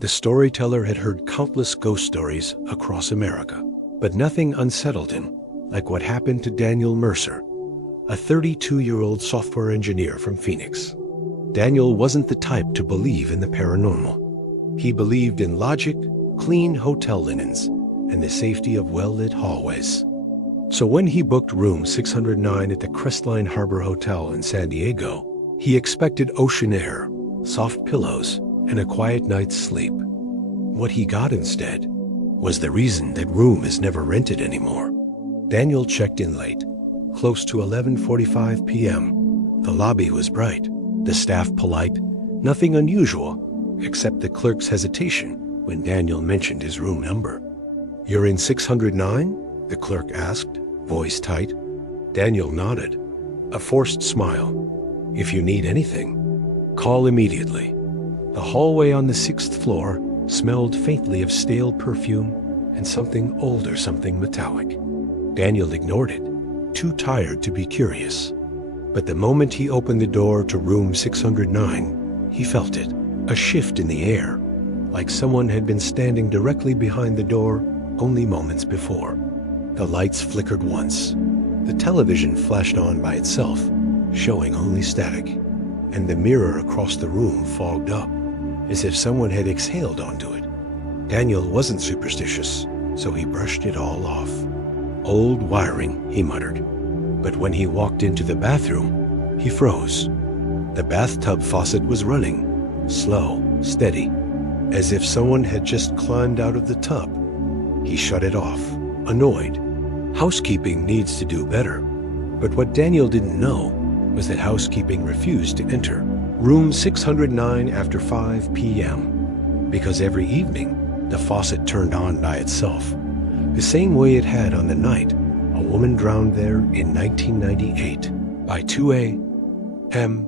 The storyteller had heard countless ghost stories across America, but nothing unsettled him like what happened to Daniel Mercer, a 32-year-old software engineer from Phoenix. Daniel wasn't the type to believe in the paranormal. He believed in logic, clean hotel linens, and the safety of well-lit hallways. So when he booked room 609 at the Crestline Harbor Hotel in San Diego, he expected ocean air, soft pillows, and a quiet night's sleep. What he got instead was the reason that room is never rented anymore. Daniel checked in late, close to 11:45 p.m. The lobby was bright, the staff polite, nothing unusual except the clerk's hesitation when Daniel mentioned his room number. "You're in 609?" the clerk asked, voice tight. Daniel nodded, a forced smile. "If you need anything, call immediately." The hallway on the 6th floor smelled faintly of stale perfume and something older, something metallic. Daniel ignored it, too tired to be curious. But the moment he opened the door to room 609, he felt it, a shift in the air, like someone had been standing directly behind the door only moments before. The lights flickered once. The television flashed on by itself, showing only static, and the mirror across the room fogged up, as if someone had exhaled onto it. Daniel wasn't superstitious, so he brushed it all off. "Old wiring," he muttered. But when he walked into the bathroom, he froze. The bathtub faucet was running, slow, steady, as if someone had just climbed out of the tub. He shut it off, annoyed. Housekeeping needs to do better. But what Daniel didn't know was that housekeeping refused to enter room 609 after 5 p.m. because every evening the faucet turned on by itself, the same way it had on the night a woman drowned there in 1998. By 2 a.m.,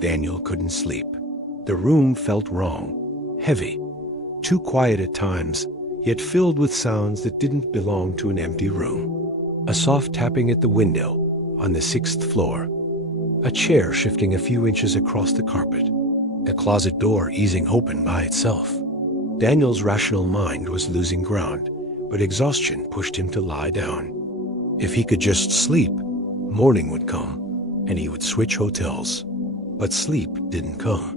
Daniel couldn't sleep. The room felt wrong, heavy, too quiet at times, yet filled with sounds that didn't belong to an empty room. A soft tapping at the window on the 6th floor, a chair shifting a few inches across the carpet, a closet door easing open by itself. Daniel's rational mind was losing ground, but exhaustion pushed him to lie down. If he could just sleep, morning would come, and he would switch hotels. But sleep didn't come.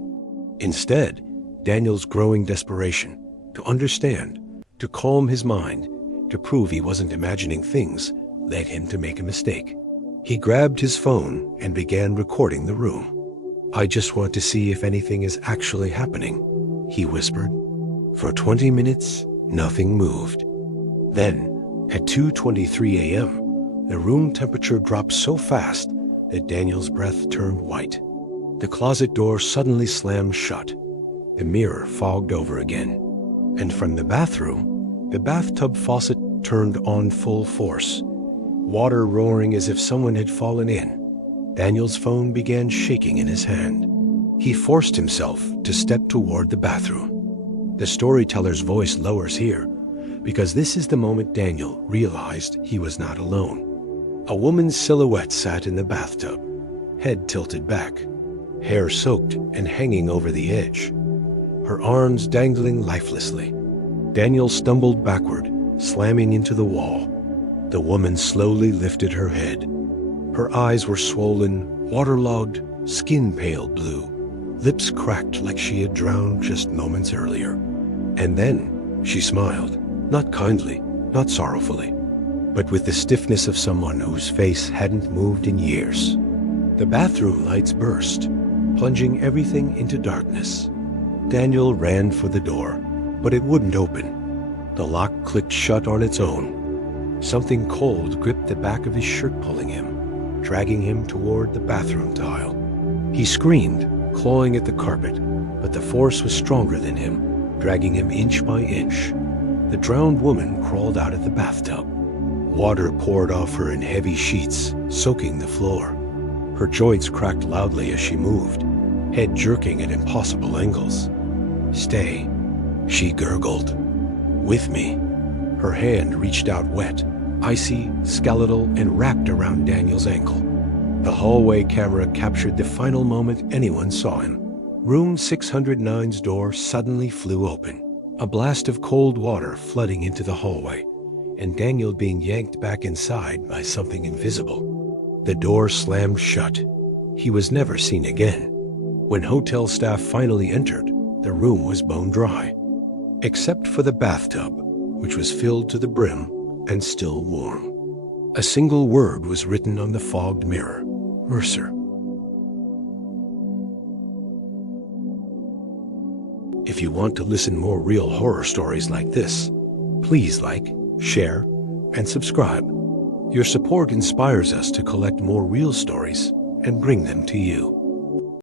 Instead, Daniel's growing desperation to understand, to calm his mind, to prove he wasn't imagining things, led him to make a mistake. He grabbed his phone and began recording the room. "I just want to see if anything is actually happening," he whispered. For 20 minutes, nothing moved. Then, at 2:23 a.m., the room temperature dropped so fast that Daniel's breath turned white. The closet door suddenly slammed shut. The mirror fogged over again. And from the bathroom, the bathtub faucet turned on full force, water roaring as if someone had fallen in. Daniel's phone began shaking in his hand. He forced himself to step toward the bathroom. The storyteller's voice lowers here, because this is the moment Daniel realized he was not alone. A woman's silhouette sat in the bathtub, head tilted back, hair soaked and hanging over the edge, her arms dangling lifelessly. Daniel stumbled backward, slamming into the wall. The woman slowly lifted her head. Her eyes were swollen, waterlogged, skin pale blue, lips cracked like she had drowned just moments earlier. And then she smiled, not kindly, not sorrowfully, but with the stiffness of someone whose face hadn't moved in years. The bathroom lights burst, plunging everything into darkness. Daniel ran for the door, but it wouldn't open. The lock clicked shut on its own. Something cold gripped the back of his shirt, pulling him, dragging him toward the bathroom tile. He screamed, clawing at the carpet, but the force was stronger than him, dragging him inch by inch. The drowned woman crawled out of the bathtub. Water poured off her in heavy sheets, soaking the floor. Her joints cracked loudly as she moved, head jerking at impossible angles. "Stay," she gurgled. "With me." Her hand reached out wet, icy, skeletal, and wrapped around Daniel's ankle. The hallway camera captured the final moment anyone saw him. Room 609's door suddenly flew open. A blast of cold water flooding into the hallway, and Daniel being yanked back inside by something invisible. The door slammed shut. He was never seen again. When hotel staff finally entered, the room was bone dry, except for the bathtub, which was filled to the brim and still warm. A single word was written on the fogged mirror: Mercer. If you want to listen more real horror stories like this, please like, share, and subscribe. Your support inspires us to collect more real stories and bring them to you.